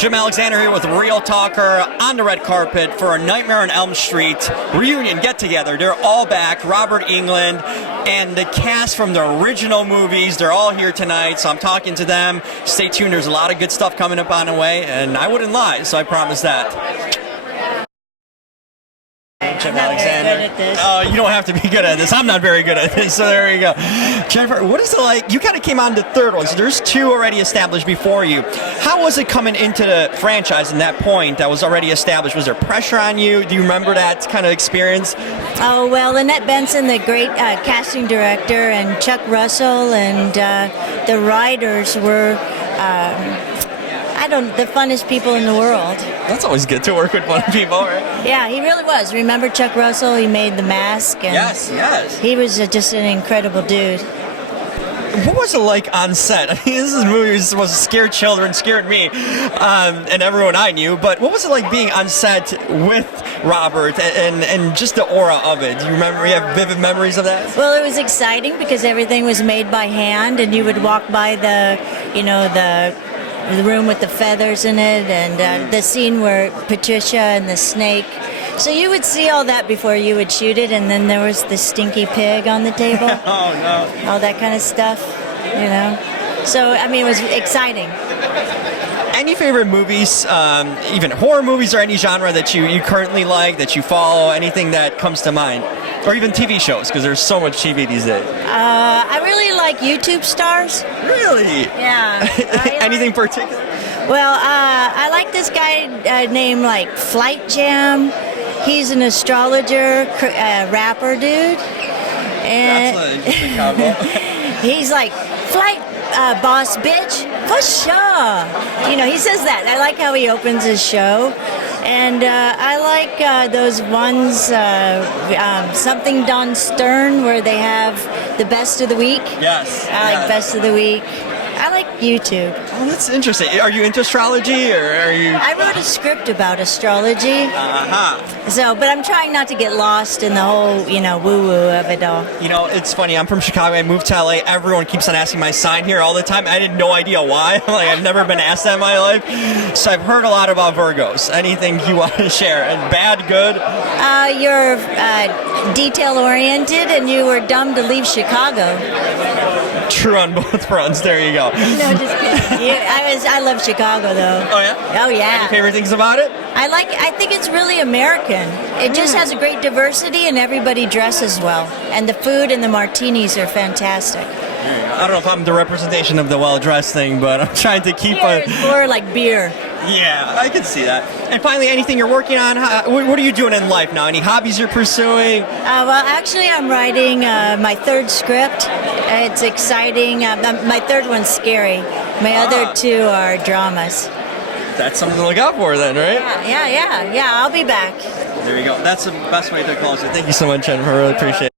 Jim Alexander here with Real Talker on the red carpet for a Nightmare on Elm Street reunion get-together. They're all back. Robert Englund and the cast from the original movies, they're all here tonight, so I'm talking to them. Stay tuned. There's a lot of good stuff coming up on the way, and I wouldn't lie, so I promise that. Jim Alexander. Very good at this. Oh, you don't have to be good at this. I'm not very good at this, so there you go. Jennifer, what is it like? You kind of came on the third one, so there's two already established before you. How was it coming into the franchise in that point that was already established? Was there pressure on you? Do you remember that kind of experience? Oh, well, Annette Benson, the great casting director, and Chuck Russell and the writers were, the funnest people in the world. That's always good to work with fun people, right? Yeah, he really was. Remember Chuck Russell? He made The Mask. And yes. He was just an incredible dude. What was it like on set? I mean, this is a movie that was supposed to scare children, scared me, and everyone I knew. But what was it like being on set with Robert and just the aura of it? Do you remember? You have vivid memories of that? Well, it was exciting because everything was made by hand, and you would walk by the room with the feathers in it, and the scene where Patricia and the snake. So you would see all that before you would shoot it, and then there was the stinky pig on the table. Oh, no. All that kind of stuff, So, I mean, it was exciting. Any favorite movies, even horror movies or any genre that you currently like, that you follow, anything that comes to mind? Or even TV shows, because there's so much TV these days. I really like YouTube stars. Really? Yeah. Anything particular? Well, I like this guy named Flight Jam. He's an astrologer, rapper dude. And That's an interesting combo. he's like, flight boss bitch, for sure. He says that. I like how he opens his show. And I like those ones, something Don Stern, where they have the best of the week. Yes. I like best of the week. I like YouTube. Oh, that's interesting. Are you into astrology, or are you? I wrote a script about astrology. But I'm trying not to get lost in the whole, woo-woo of it all. It's funny. I'm from Chicago. I moved to LA. Everyone keeps on asking my sign here all the time. I had no idea why. I've never been asked that in my life. So I've heard a lot about Virgos. Anything you want to share? And bad, good? You're detail-oriented, and you were dumb to leave Chicago. True on both fronts. There you go. No, just kidding. Yeah, I love Chicago, though. Oh, yeah? Oh, yeah. Any favorite things about it? I think it's really American. It just has a great diversity, and everybody dresses well. And the food and the martinis are fantastic. I don't know if I'm the representation of the well-dressed thing, but I'm trying to keep Beer is more like beer. Yeah, I can see that. And finally, anything you're working on? What are you doing in life now? Any hobbies you're pursuing? Well, actually, I'm writing my third script. It's exciting. My third one's scary. My other two are dramas. That's something to look out for then, right? Yeah. I'll be back. There you go. That's the best way to close it. Thank you so much, Jennifer. I really appreciate it.